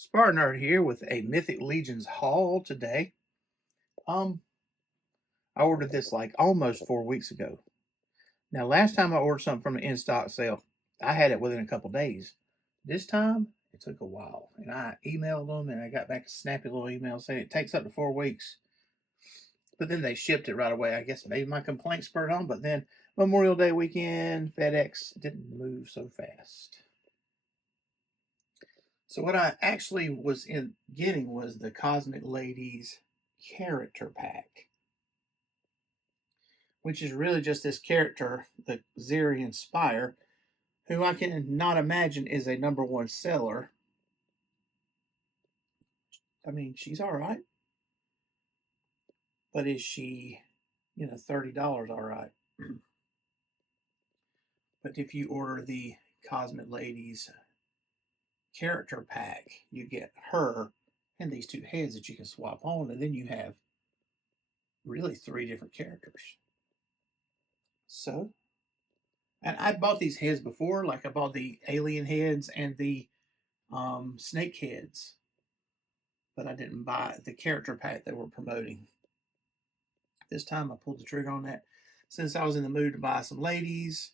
SpartanNerd here with a Mythic Legions haul today. I ordered this like almost 4 weeks ago. Now, last time I ordered something from an in-stock sale, I had it within a couple days. This time, it took a while, and I emailed them, and I got back a snappy little email saying it takes up to 4 weeks. But then they shipped it right away. I guess maybe my complaint spurred on, but then Memorial Day weekend, FedEx didn't move so fast. So what I actually was getting was the Cosmic Ladies character pack, which is really just this character, the Zeerian Spire, who I can not imagine is a #1 seller. I mean, she's all right, but is she, $30 all right? But if you order the Cosmic Ladies character pack, you get her and these two heads that you can swap on, and then you have really 3 different characters. So, and I bought these heads before, like I bought the alien heads and the snake heads, but I didn't buy the character pack they were promoting. This time I pulled the trigger on that since I was in the mood to buy some ladies,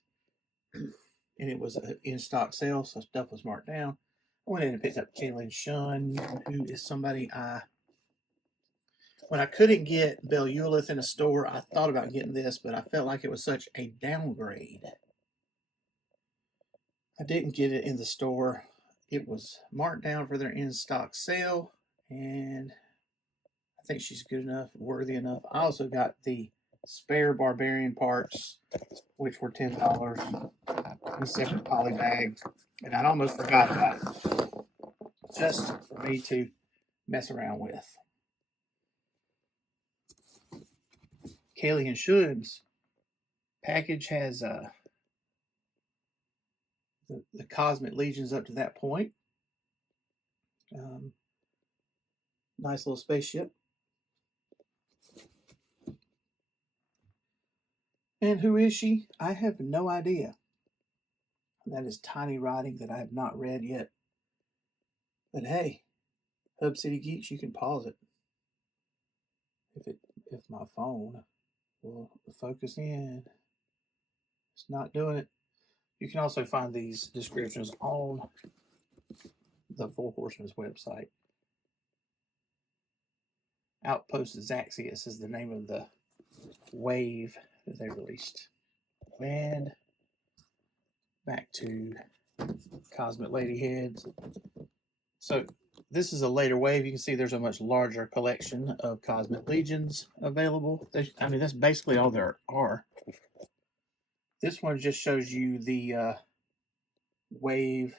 and it was an in-stock sale, so stuff was marked down. I went in and picked up Kalian Shunn, who is somebody when I couldn't get Belulith in a store, I thought about getting this, but I felt like it was such a downgrade. I didn't get it in the store. It was marked down for their in-stock sale, and I think she's good enough, worthy enough. I also got the spare Barbarian parts, which were $10 in a separate poly bag, and I almost forgot about it, just for me to mess around with. Kalian Shunn's package has the Cosmic Legions up to that point. Nice little spaceship. And who is she? I have no idea. That is tiny writing that I have not read yet. But hey, Hub City Geeks, you can pause it. If my phone will focus in. It's not doing it. You can also find these descriptions on the Four Horsemen's website. Outpost Zaxius is the name of the wave that they released. And back to Cosmic Lady heads. So this is a later wave. You can see there's a much larger collection of Cosmic Legions available. I mean, that's basically all there are. This one just shows you the wave.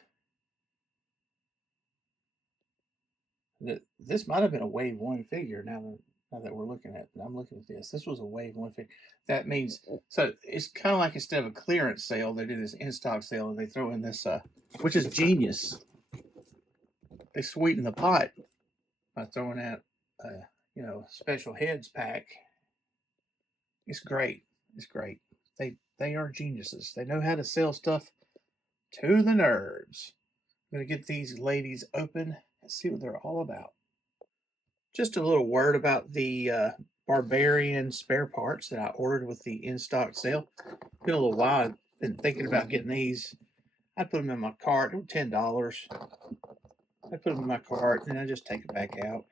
This might have been a wave 1 figure now that we're looking at it. I'm looking at this. This was a wave 1 figure. That means, so it's kind of like instead of a clearance sale, they do this in-stock sale and they throw in this, which is genius. They sweeten the pot by throwing out, special heads pack. It's great. It's great. They are geniuses. They know how to sell stuff to the nerds. I'm going to get these ladies open and see what they're all about. Just a little word about the Barbarian spare parts that I ordered with the in-stock sale. Been a little while. I've been thinking about getting these. I put them in my cart. They were $10. I put them in my cart and I just take it back out.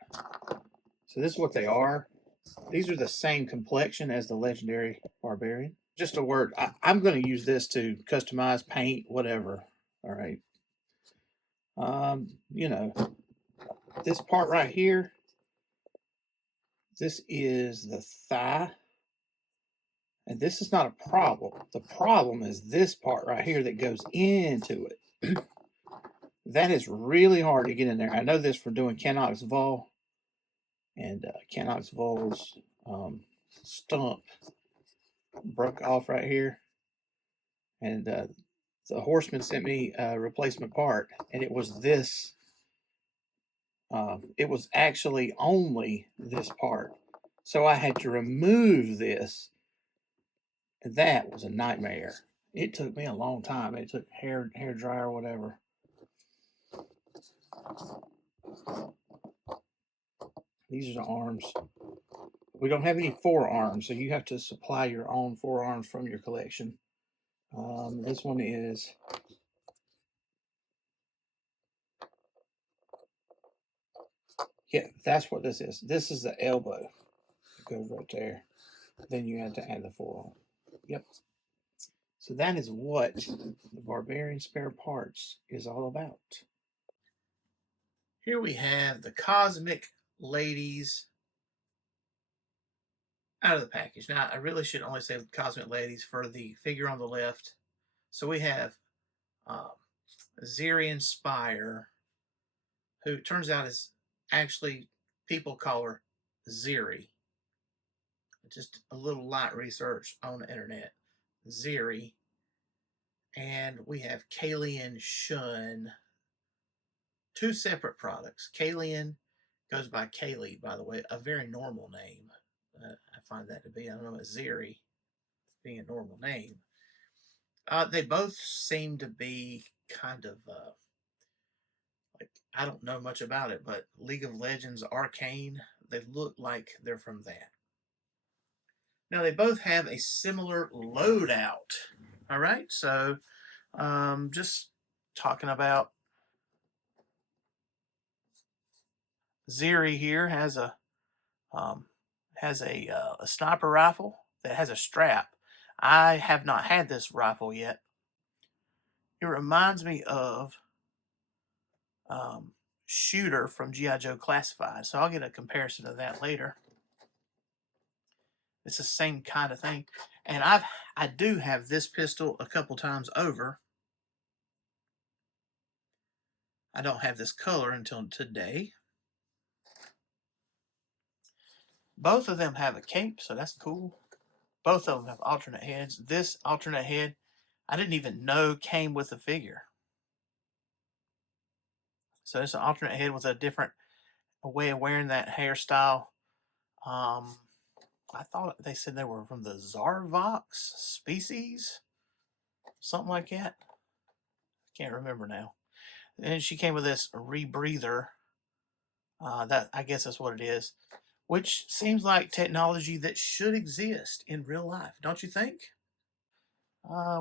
So this is what they are. These are the same complexion as the legendary Barbarian. Just a word. I'm going to use this to customize, paint, whatever. All right. This part right here, this is the thigh. And this is not a problem. The problem is this part right here that goes into it. That is really hard to get in there. I know this from doing Canox Vol. And Canox Vol's stump broke off right here. And the Horseman sent me a replacement part. And it was this. It was actually only this part. So I had to remove this. And that was a nightmare. It took me a long time. It took hair dryer or whatever. These are the arms. We don't have any forearms, so you have to supply your own forearms from your collection. This one is that's what this is. This is the elbow. It goes right there. Then you have to add the forearm. Yep. So that is what the Barbarian spare parts is all about. Here we have the Cosmic Ladies out of the package. Now, I really should only say Cosmic Ladies for the figure on the left. So we have Zeerian Spire, who turns out is actually, people call her Zeeri. Just a little light research on the internet. Zeeri. And we have Kalian Shunn. Two separate products. Kalian goes by Kaylee, by the way, a very normal name. I find that to be, I don't know, Zeeri being a normal name. They both seem to be kind of like, I don't know much about it, but League of Legends Arcane, they look like they're from that. Now, they both have a similar loadout. All right, so just talking about Zeeri here has a sniper rifle that has a strap. I have not had this rifle yet. It reminds me of Shooter from G.I. Joe Classified, so I'll get a comparison of that later. It's the same kind of thing, and I do have this pistol a couple times over. I don't have this color until today. Both of them have a cape, so that's cool. Both of them have alternate heads. This alternate head, I didn't even know came with the figure. So it's an alternate head with a different way of wearing that hairstyle. I thought they said they were from the Zarvox species, something like that. Can't remember now. And she came with this rebreather. That, I guess that's what it is, which seems like technology that should exist in real life, don't you think?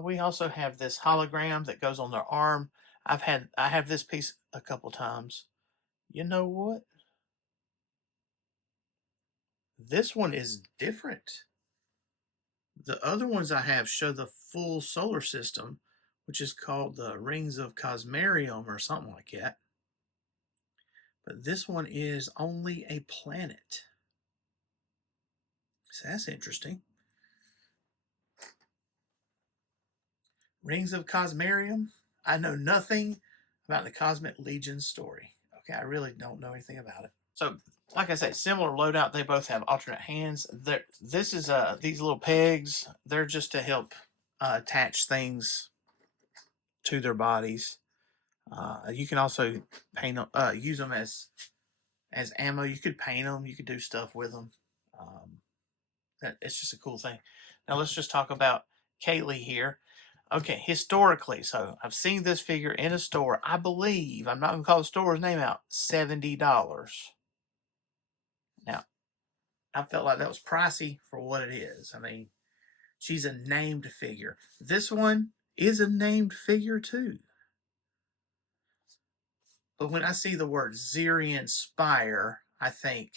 We also have this hologram that goes on their arm. I have this piece a couple times. You know what? This one is different. The other ones I have show the full solar system, which is called the Rings of Cosmarium or something like that. But this one is only a planet. So that's interesting. Rings of Cosmarium. I know nothing about the Cosmic Legion story. Okay, I really don't know anything about it. So, like I said, similar loadout. They both have alternate hands. This is these little pegs. They're just to help attach things to their bodies. You can also paint them, use them as ammo. You could paint them. You could do stuff with them. It's just a cool thing. Now let's just talk about Kaylee here. Okay, historically, so I've seen this figure in a store. I believe, I'm not going to call the store's name out, $70. Now, I felt like that was pricey for what it is. I mean, she's a named figure. This one is a named figure too. But when I see the word Zeerian Spire, I think,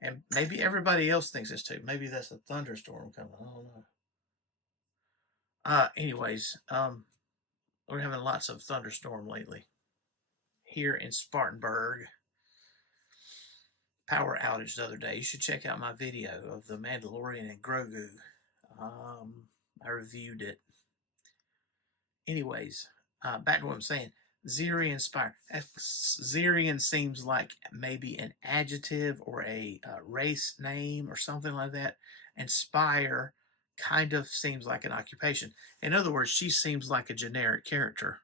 and maybe everybody else thinks this too. Maybe that's a thunderstorm coming. I don't know. Anyways, we're having lots of thunderstorm lately here in Spartanburg. Power outage the other day. You should check out my video of the Mandalorian and Grogu. I reviewed it. Anyways, back to what I'm saying. Zeerian Spire. Zeerian seems like maybe an adjective or a race name or something like that. And Spire kind of seems like an occupation. In other words, she seems like a generic character.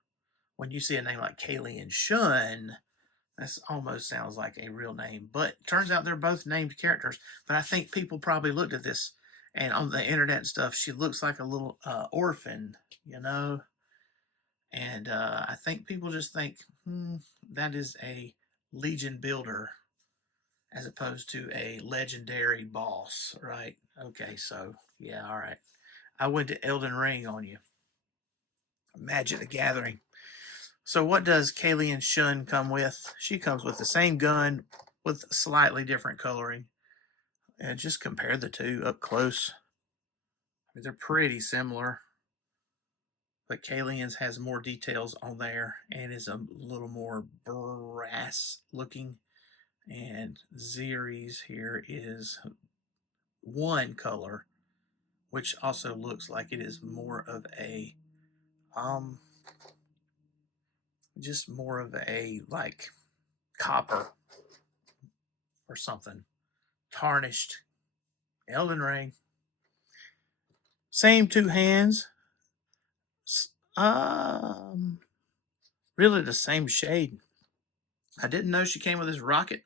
When you see a name like Kalian Shunn, that almost sounds like a real name. But turns out they're both named characters. But I think people probably looked at this, and on the internet and stuff, she looks like a little orphan, you know? And I think people just think, that is a Legion builder. as opposed to a legendary boss, right? Okay, so yeah, all right. I went to Elden Ring on you. Magic the Gathering. So what does Kalian Shunn come with? She comes with the same gun with slightly different coloring. And just compare the two up close. I mean, they're pretty similar. But Kalian's has more details on there and is a little more brass looking. And Zeeri's here is one color, which also looks like it is more of a just more of a like copper or something. Tarnished. Elden Ring. Same two hands. Um Really the same shade. I didn't know she came with this rocket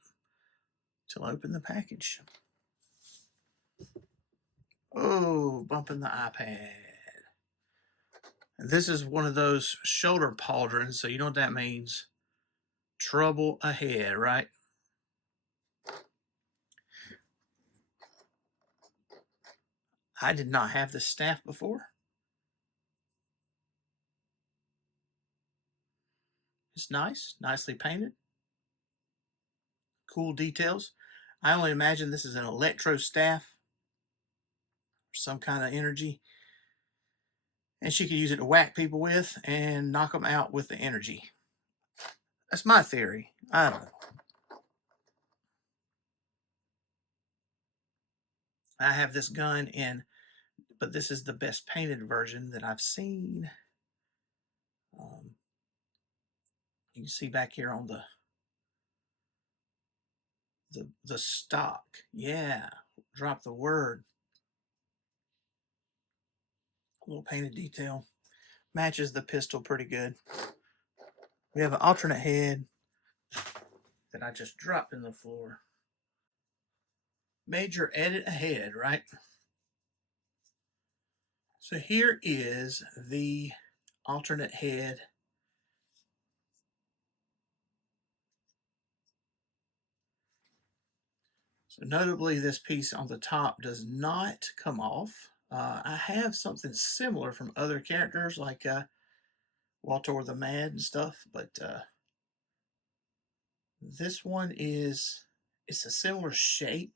till I opened the package. Oh, bumping the iPad. And this is one of those shoulder pauldrons, so you know what that means. Trouble ahead, right? I did not have this staff before. It's nice, nicely painted. Cool details. I only imagine this is an electro staff or some kind of energy. And she could use it to whack people with and knock them out with the energy. That's my theory. I don't know. I have this gun in, but this is the best painted version that I've seen. You can see back here on the stock. Yeah, drop the word. A little painted detail. Matches the pistol pretty good. We have an alternate head that I just dropped in the floor. Major edit ahead, right? So here is the alternate head. So notably, this piece on the top does not come off. I have something similar from other characters like Walter the Mad and stuff, but this one it's a similar shape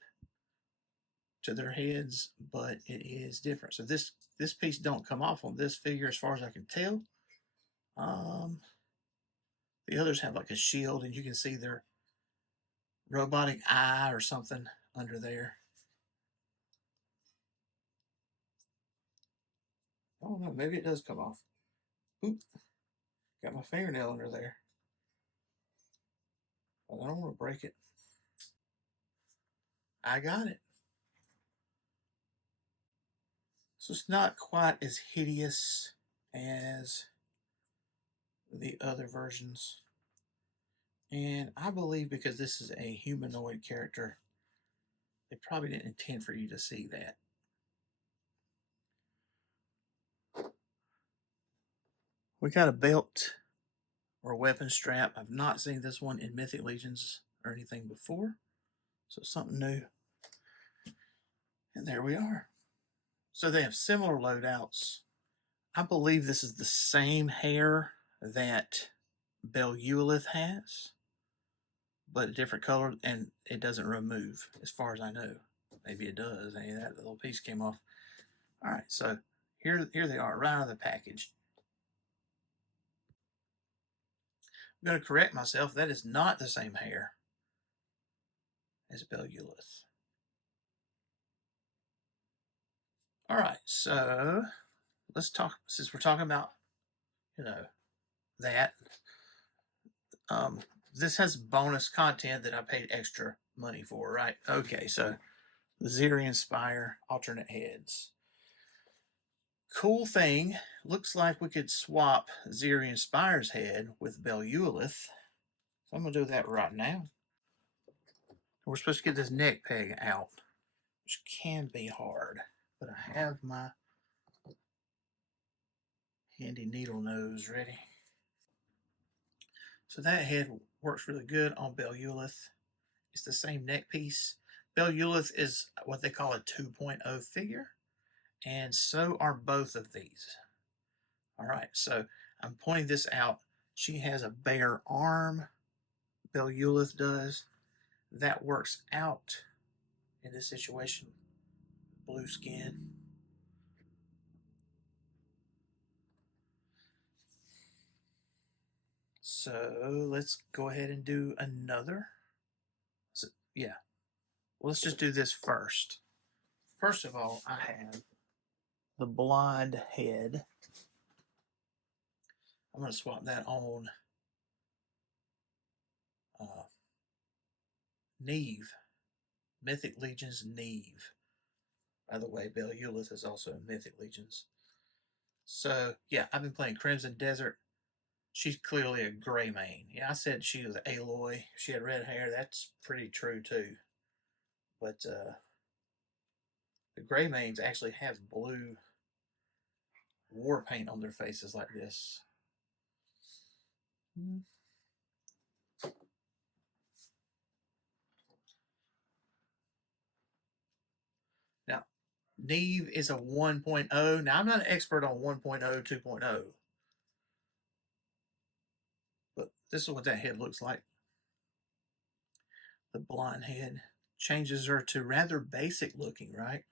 to their heads, but it is different. So this piece don't come off on this figure as far as I can tell. The others have like a shield, and you can see their robotic eye or something under there. Oh no, maybe it does come off. Oop, got my fingernail under there. But I don't want to break it. I got it. So it's not quite as hideous as the other versions. And I believe because this is a humanoid character, they probably didn't intend for you to see that. We got a belt or a weapon strap. I've not seen this one in Mythic Legions or anything before. So something new. And there we are. So they have similar loadouts. I believe this is the same hair that Belulith has, but a different color, and it doesn't remove, as far as I know. Maybe it does. Hey, that little piece came off. All right, so here they are, right out of the package. I'm going to correct myself. That is not the same hair as Belulith. All right, so let's talk. Since we're talking about, that. This has bonus content that I paid extra money for, right? Okay, so the Zeerian Spire alternate heads. Cool thing, looks like we could swap Zeerian Spire's head with Belulith. So I'm going to do that right now. We're supposed to get this neck peg out, which can be hard, but I have my handy needle nose ready. So that head works really good on Belulith. It's the same neck piece. Belulith is what they call a 2.0 figure, and so are both of these. All right, so I'm pointing this out. She has a bare arm. Belulith does. That works out in this situation. Blue skin. So let's go ahead and do another. So, yeah. Well, let's just do this first. First of all, I have the blonde head. I'm going to swap that on Neve. Mythic Legions Neve. By the way, Belulith is also in Mythic Legions. So, yeah, I've been playing Crimson Desert. She's clearly a gray mane. Yeah, I said she was Aloy. She had red hair. That's pretty true, too. But the gray manes actually have blue war paint on their faces like this. Now, Neve is a 1.0. Now, I'm not an expert on 1.0, 2.0. But this is what that head looks like. The blonde head changes her to rather basic looking, right?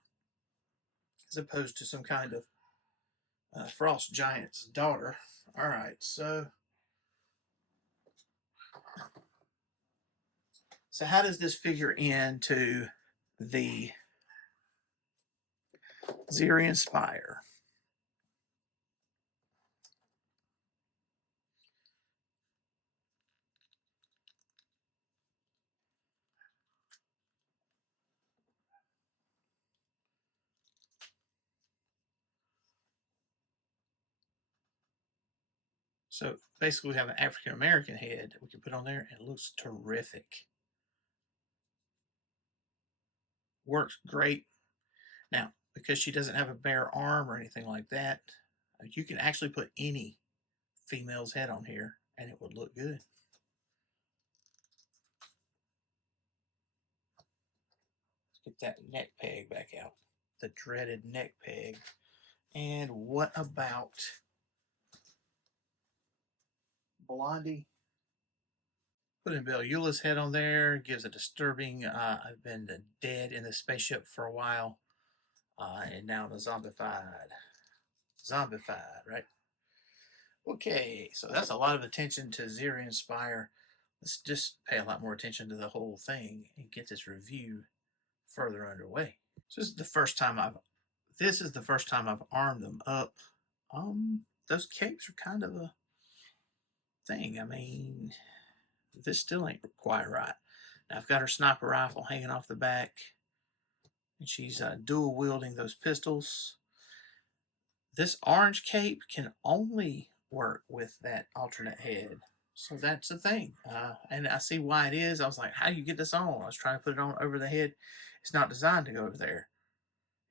As opposed to some kind of frost giant's daughter. All right, so how does this figure into the Zeerian Spire? So basically we have an African American head that we can put on there, and it looks terrific. Works great. Now, because she doesn't have a bare arm or anything like that, you can actually put any female's head on here and it would look good. Let's get that neck peg back out. The dreaded neck peg. And what about Blondie? Putting Belula's head on there gives a disturbing, I've been dead in the spaceship for a while, and now I'm a zombified. Zombified, right? Okay, so that's a lot of attention to Zeerian Spire. Let's just pay a lot more attention to the whole thing and get this review further underway. So this is the first time I've armed them up. Those capes are kind of a thing. I mean, this still ain't quite right. Now I've got her sniper rifle hanging off the back, and she's dual wielding those pistols. This orange cape can only work with that alternate head. So that's the thing. And I see why it is. I was like, how do you get this on? I was trying to put it on over the head. It's not designed to go over there.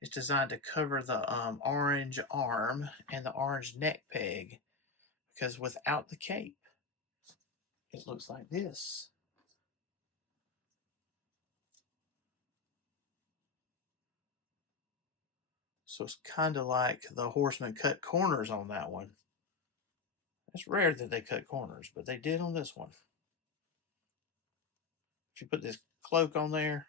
It's designed to cover the orange arm and the orange neck peg. Because without the cape, it looks like this. So it's kind of like the Horsemen cut corners on that one. It's rare that they cut corners, but they did on this one. If you put this cloak on there,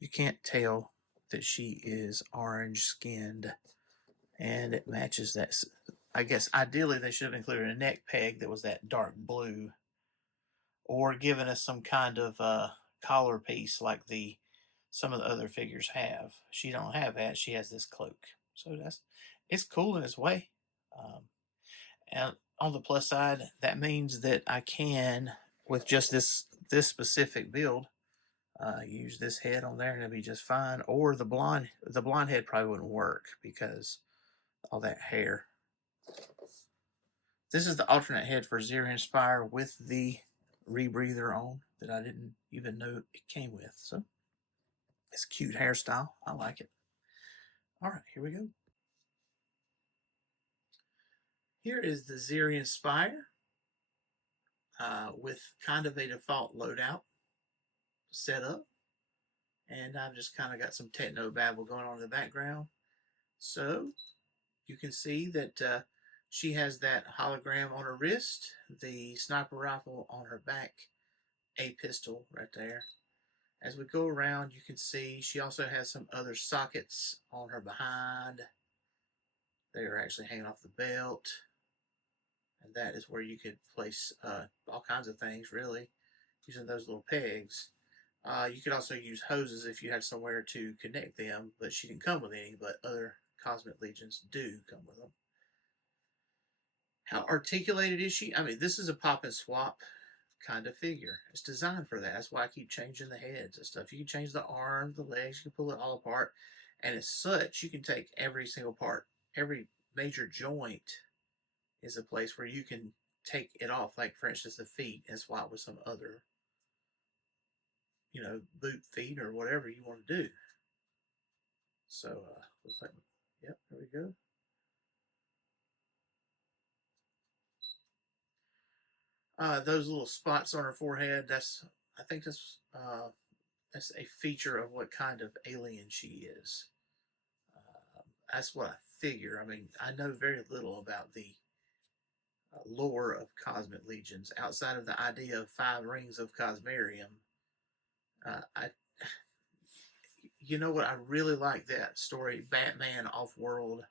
you can't tell that she is orange skinned, and it matches that. I guess ideally they should have included a neck peg that was that dark blue, or given us some kind of collar piece like some of the other figures have. She don't have that. She has this cloak, so it's cool in its way. And on the plus side, that means that I can, with just this specific build, use this head on there and it'll be just fine. Or the blonde head probably wouldn't work because all that hair. This is the alternate head for Zeerian Spire with the rebreather on that I didn't even know it came with. So it's a cute hairstyle. I like it. All right, here we go. Here is the Zeerian Spire. with kind of a default loadout set up. And I've just kind of got some techno babble going on in the background. So you can see that she has that hologram on her wrist, the sniper rifle on her back, a pistol right there. As we go around, you can see she also has some other sockets on her behind. They are actually hanging off the belt. And that is where you could place all kinds of things, really, using those little pegs. You could also use hoses if you had somewhere to connect them, but she didn't come with any, but other Cosmic Legions do come with them. How articulated is she? I mean, this is a pop and swap kind of figure. It's designed for that. That's why I keep changing the heads and stuff. You can change the arms, the legs, you can pull it all apart. And as such, you can take every single part. Every major joint is a place where you can take it off. Like, for instance, the feet and swap with some other, boot feet or whatever you want to do. So, looks like, yep, there we go. Those little spots on her forehead, I think that's a feature of what kind of alien she is. That's what I figure. I mean, I know very little about the lore of Cosmic Legions outside of the idea of 5 rings of Cosmarium. You know what? I really like that story, Batman Off-World.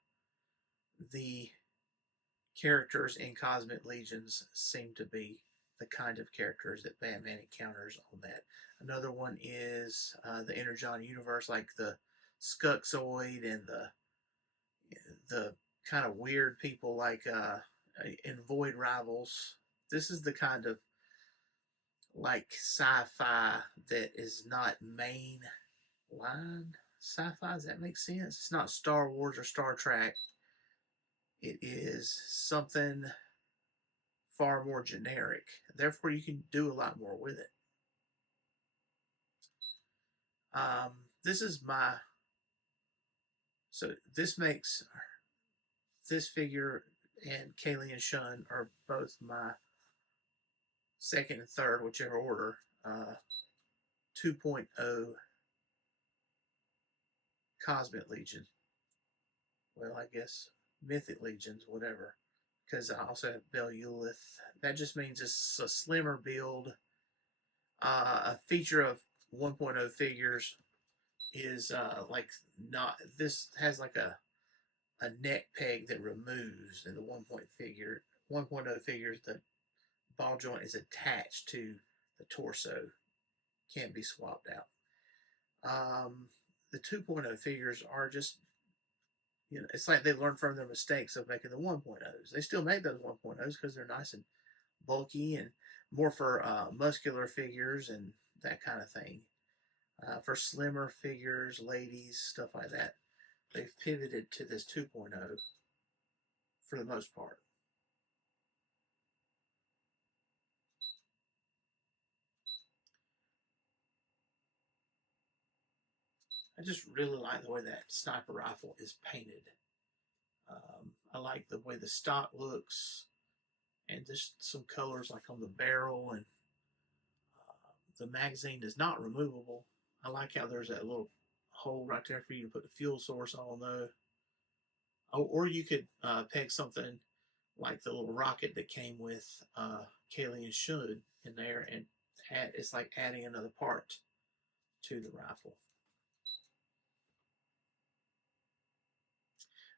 The characters in Cosmic Legions seem to be the kind of characters that Batman encounters on that. Another one is the Energon universe, like the Skuxoid and the kind of weird people like in Void Rivals. This is the kind of like sci-fi that is not mainline sci-fi. Does that make sense? It's not Star Wars or Star Trek. It is something far more generic. Therefore, you can do a lot more with it. This is my... So this makes this figure and Kalian Shunn are both my second and third, whichever order, 2.0 Cosmic Legion. Well, I guess Mythic Legions, whatever. Because I also have Belulith. That just means it's a slimmer build. A feature of 1.0 figures is like not... This has like a neck peg that removes in the 1.0 figures. The ball joint is attached to the torso. Can't be swapped out. The 2.0 figures are just, it's like they learned from their mistakes of making the 1.0s. They still make those 1.0s because they're nice and bulky and more for muscular figures and that kind of thing. For slimmer figures, ladies, stuff like that, they've pivoted to this 2.0 for the most part. I just really like the way that sniper rifle is painted. I like the way the stock looks and just some colors like on the barrel, and the magazine is not removable. I like how there's that little hole right there for you to put the fuel source on though. Oh, or you could peg something like the little rocket that came with Kalian Shunn in there, and it's like adding another part to the rifle.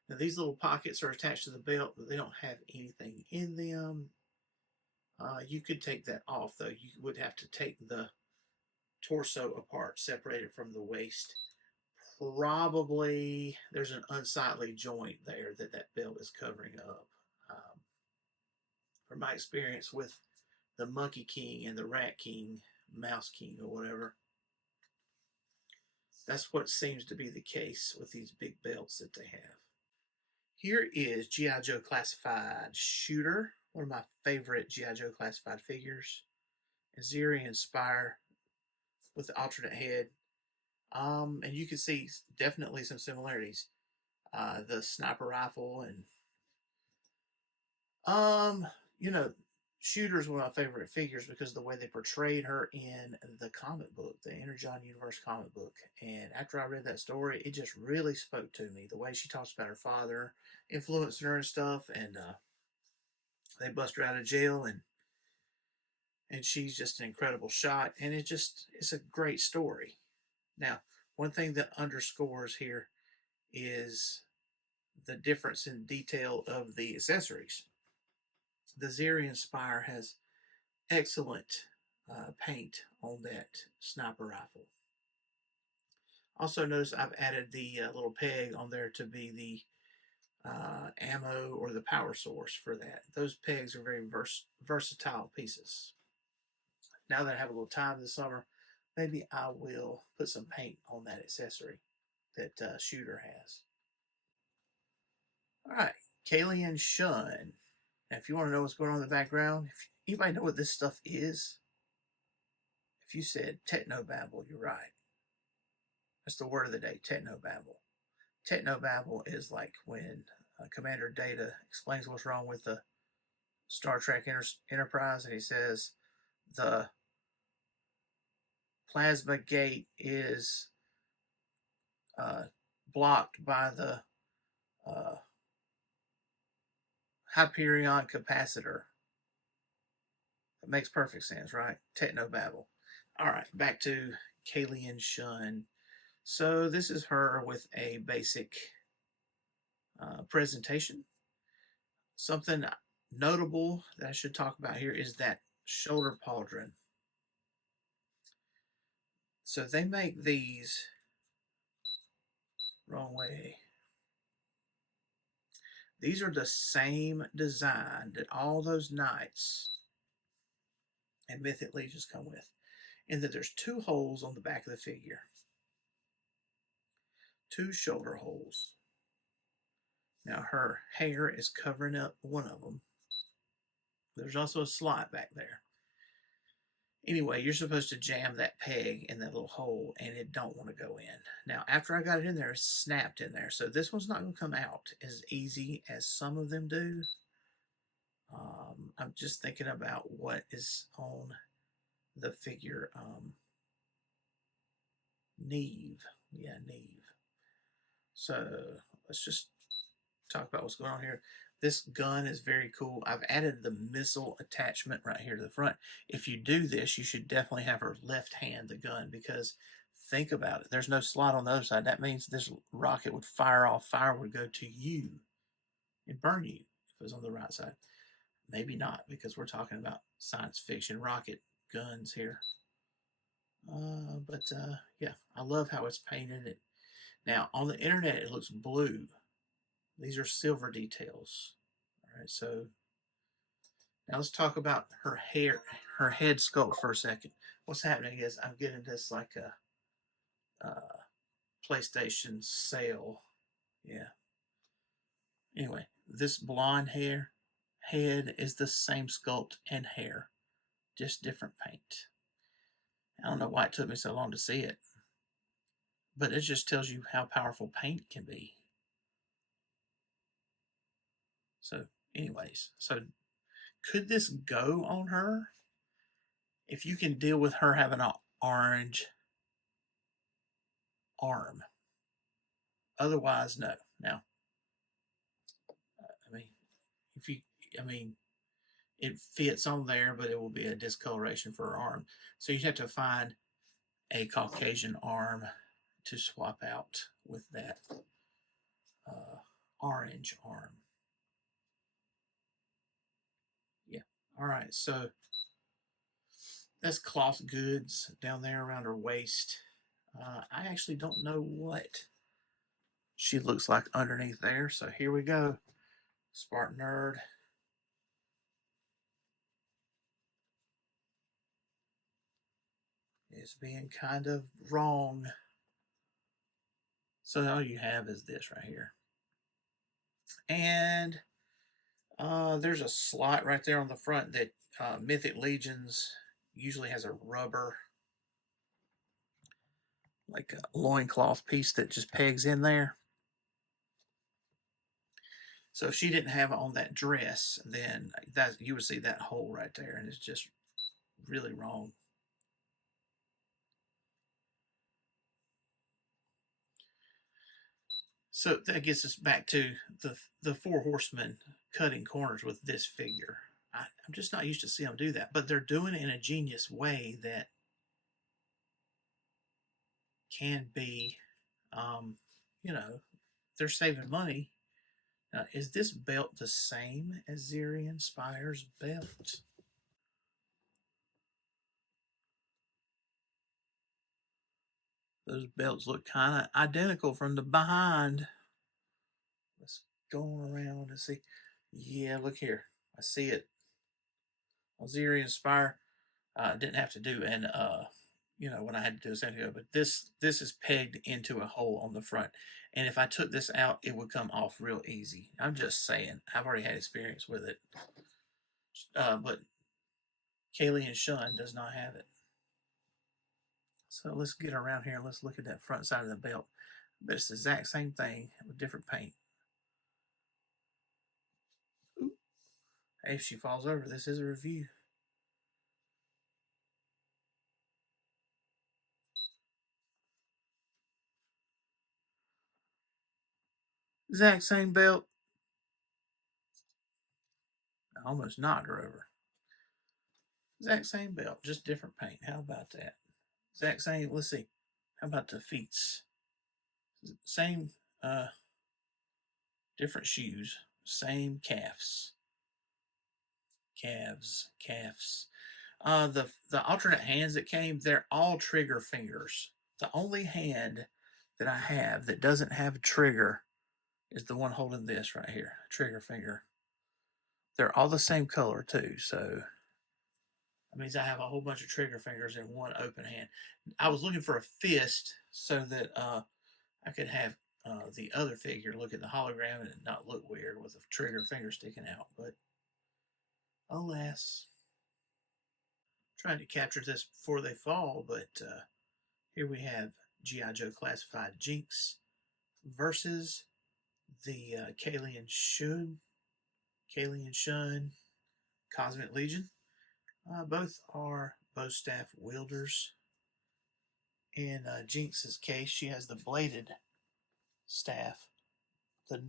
Now these little pockets are attached to the belt, but they don't have anything in them. You could take that off though. You would have to take the torso apart, separate it from the waist. Probably there's an unsightly joint there that belt is covering up. From my experience with the Monkey King and the Rat King, Mouse King or whatever, that's what seems to be the case with these big belts that they have. Here is G.I. Joe Classified Shooter, one of my favorite G.I. Joe Classified figures. And Zeerian Spire with the alternate head. And you can see definitely some similarities. The sniper rifle and, Shooter's one of my favorite figures because of the way they portrayed her in the comic book, the Energon Universe comic book. And after I read that story, it just really spoke to me. The way she talks about her father influencing her and stuff, and they bust her out of jail, and she's just an incredible shot, and it's a great story. Now, one thing that underscores here is the difference in detail of the accessories. The Zeerian Spire has excellent paint on that sniper rifle. Also, notice I've added the little peg on there to be the ammo or the power source for that. Those pegs are very versatile pieces. Now that I have a little time this summer, maybe I will put some paint on that accessory that Shooter has. All right, Kalian Shunn. Now, if you want to know what's going on in the background, if anybody know what this stuff is, if you said technobabble, you're right. That's the word of the day, technobabble. Technobabble is like when Commander Data explains what's wrong with the Star Trek Enterprise, and he says the plasma gate is blocked by the Hyperion capacitor. It makes perfect sense, right? Technobabble. All right, back to Kalian Shunn. So this is her with a basic presentation. Something notable that I should talk about here is that shoulder pauldron. So they make these wrong way. These are the same design that all those knights and Mythic Legions come with, in that there's 2 holes on the back of the figure. 2 shoulder holes. Now her hair is covering up one of them. There's also a slot back there. Anyway, you're supposed to jam that peg in that little hole, and it don't want to go in. Now, after I got it in there, it snapped in there. So this one's not going to come out as easy as some of them do. I'm just thinking about what is on the figure. Neve. Yeah, Neve. So let's just talk about what's going on here. This gun is very cool. I've added the missile attachment right here to the front. If you do this, you should definitely have her left hand the gun, because think about it. There's no slot on the other side. That means this rocket would fire off. Fire would go to you and burn you if it was on the right side. Maybe not, because we're talking about science fiction rocket guns here. Yeah, I love how it's painted. Now, on the internet, it looks blue. These are silver details. All right, so now let's talk about her hair, her head sculpt for a second. What's happening is I'm getting this like a PlayStation sale. Yeah. Anyway, this blonde head is the same sculpt and hair, just different paint. I don't know why it took me so long to see it, but it just tells you how powerful paint can be. So anyways, so could this go on her? If you can deal with her having an orange arm. Otherwise, no. Now, I mean, if you, I mean, it fits on there, but it will be a discoloration for her arm. So you have to find a Caucasian arm to swap out with that orange arm. Yeah. All right. So that's cloth goods down there around her waist. I actually don't know what she looks like underneath there. So here we go. Spartan Nerd. Is being kind of wrong. So all you have is this right here. And there's a slot right there on the front that Mythic Legions usually has a rubber, like a loincloth piece that just pegs in there. So if she didn't have on that dress, then that you would see that hole right there, and it's just really wrong. So that gets us back to the Four Horsemen cutting corners with this figure. I'm just not used to seeing them do that, but they're doing it in a genius way that can be, you know, they're saving money. Now, is this belt the same as Zeerian Spire's belt? Those belts look kind of identical from the behind. Let's go around and see. Yeah, look here. I see it. Zeerian Spire didn't have to do, and when I had to do a second ago, but this is pegged into a hole on the front, and if I took this out, it would come off real easy. I'm just saying. I've already had experience with it, but Kalian Shunn does not have it. So let's get around here and let's look at that front side of the belt. But it's the exact same thing with different paint. Ooh. Hey, if she falls over, this is a review. Exact same belt. I almost knocked her over. Exact same belt, just different paint. How about that? Exact same. Let's see. How about the feet? Same, different shoes. Same calves. Calves. The alternate hands that came, they're all trigger fingers. The only hand that I have that doesn't have a trigger is the one holding this right here, trigger finger. They're all the same color too, so that means I have a whole bunch of trigger fingers in one open hand. I was looking for a fist so that I could have the other figure look at the hologram and not look weird with a trigger finger sticking out, but alas. Trying to capture this before they fall, but here we have G.I. Joe Classified Jinx versus the Kalian Shunn, Cosmic Legion. Both are bow staff wielders. In Jinx's case, she has the bladed staff, the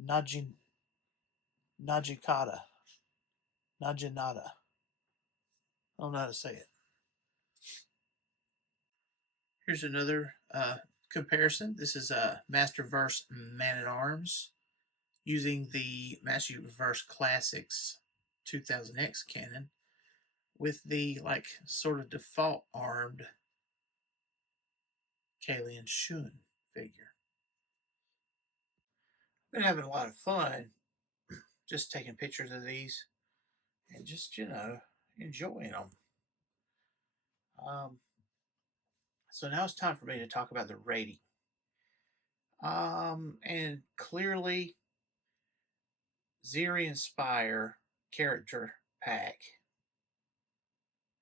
Najinata. Najinata. I don't know how to say it. Here's another comparison. This is a Masterverse Man-at-Arms using the Masterverse Classics 2000X cannon with the sort of default armed Kalian Shunn figure. Been having a lot of fun just taking pictures of these and just enjoying them. So now it's time for me to talk about the rating. And clearly, Zeerian Spire character pack,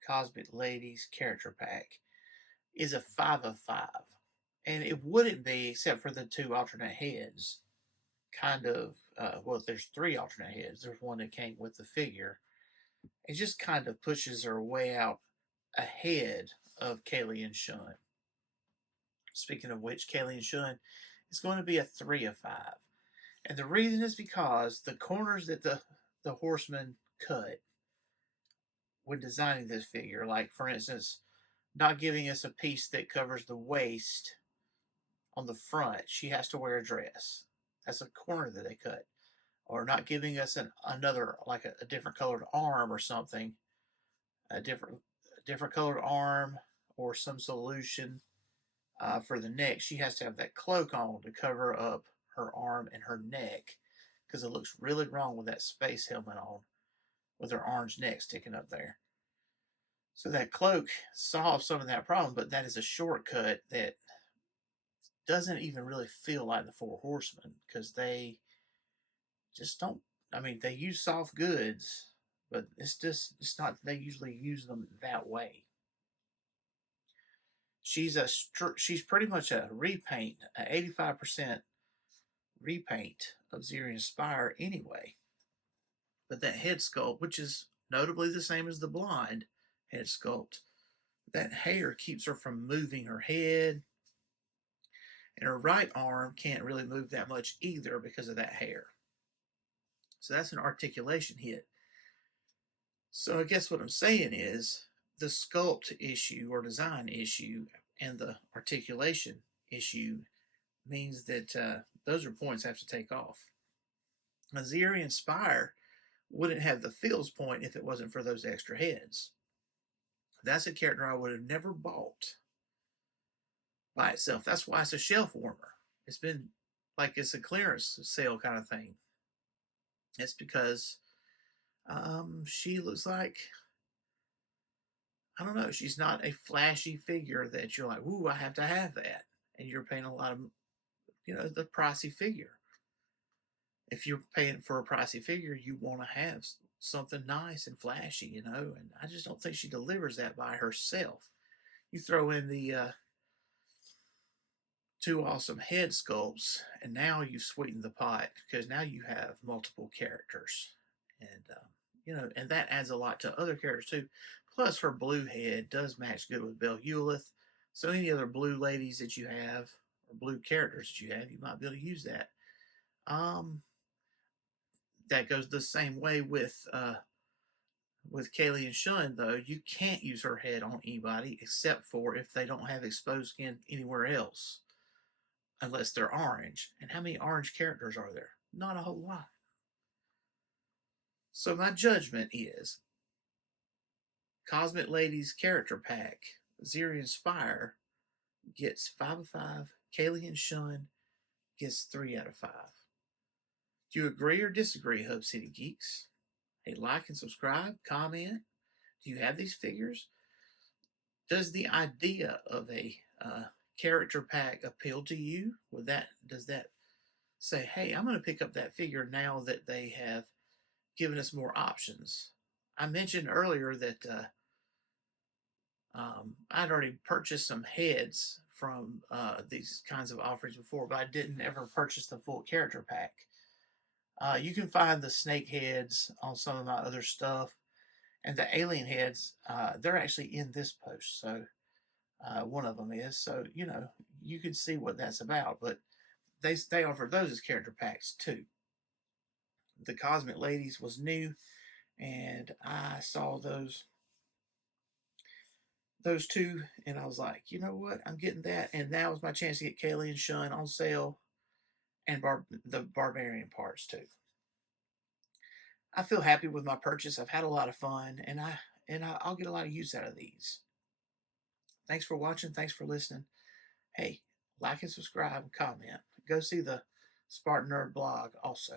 Cosmic Ladies character pack, is a 5 of 5. And it wouldn't be except for the 2 alternate heads. Kind of, there's 3 alternate heads. There's one that came with the figure. It just kind of pushes her way out ahead of Kalian Shunn. Speaking of which, Kalian Shunn is going to be a 3 of 5. And the reason is because the corners that the horseman cut when designing this figure, like for instance, not giving us a piece that covers the waist on the front, she has to wear a dress. That's a corner that they cut. Or not giving us another, like a different colored arm or something, a different colored arm or some solution for the neck. She has to have that cloak on to cover up her arm and her neck because it looks really wrong with that space helmet on with her orange neck sticking up there. So that cloak solves some of that problem, but that is a shortcut that doesn't even really feel like the Four Horsemen because they just don't. I mean, they use soft goods, but it's not. They usually use them that way. She's pretty much a repaint, 85% repaint of Zeerian Spire anyway. But that head sculpt, which is notably the same as the blonde head sculpt, that hair keeps her from moving her head, and her right arm can't really move that much either because of that hair. So that's an articulation hit. So I guess what I'm saying is the sculpt issue or design issue and the articulation issue means that those are points I have to take off. A Zeerian Spire wouldn't have the feels point if it wasn't for those extra heads. That's a character I would have never bought by itself. That's why it's a shelf warmer. It's been like it's a clearance sale kind of thing. It's because she looks like, I don't know, she's not a flashy figure that you're like, ooh, I have to have that. And you're paying a lot of, the pricey figure. If you're paying for a pricey figure, you want to have something nice and flashy, and I just don't think she delivers that by herself. You throw in the two awesome head sculpts, and now you've sweetened the pot because now you have multiple characters. And, and that adds a lot to other characters too. Plus, her blue head does match good with Belulith. So any other blue ladies that you have, or blue characters that you have, you might be able to use that. That goes the same way with Kalian Shunn, though. You can't use her head on anybody except for if they don't have exposed skin anywhere else, unless they're orange. And how many orange characters are there? Not a whole lot. So my judgment is Cosmic Ladies character pack, Zeerian Spire gets 5 of 5. Kalian Shunn gets 3 out of 5. Do you agree or disagree, Hub City Geeks? Hey, like and subscribe, comment. Do you have these figures? Does the idea of a character pack appeal to you? Does that say, hey, I'm going to pick up that figure now that they have given us more options? I mentioned earlier that I'd already purchased some heads from these kinds of offerings before, but I didn't ever purchase the full character pack. You can find the snake heads on some of my other stuff, and the alien heads, they're actually in this post. So one of them is, so you can see what that's about. But they offer those as character packs too. The Cosmic Ladies was new, and I saw those two, and I was like, you know what, I'm getting that, and that was my chance to get Kalian Shunn on sale, and the Barbarian parts too. I feel happy with my purchase. I've had a lot of fun, and I'll get a lot of use out of these. Thanks for watching. Thanks for listening. Hey, like and subscribe and comment. Go see the SpartanNerd blog also.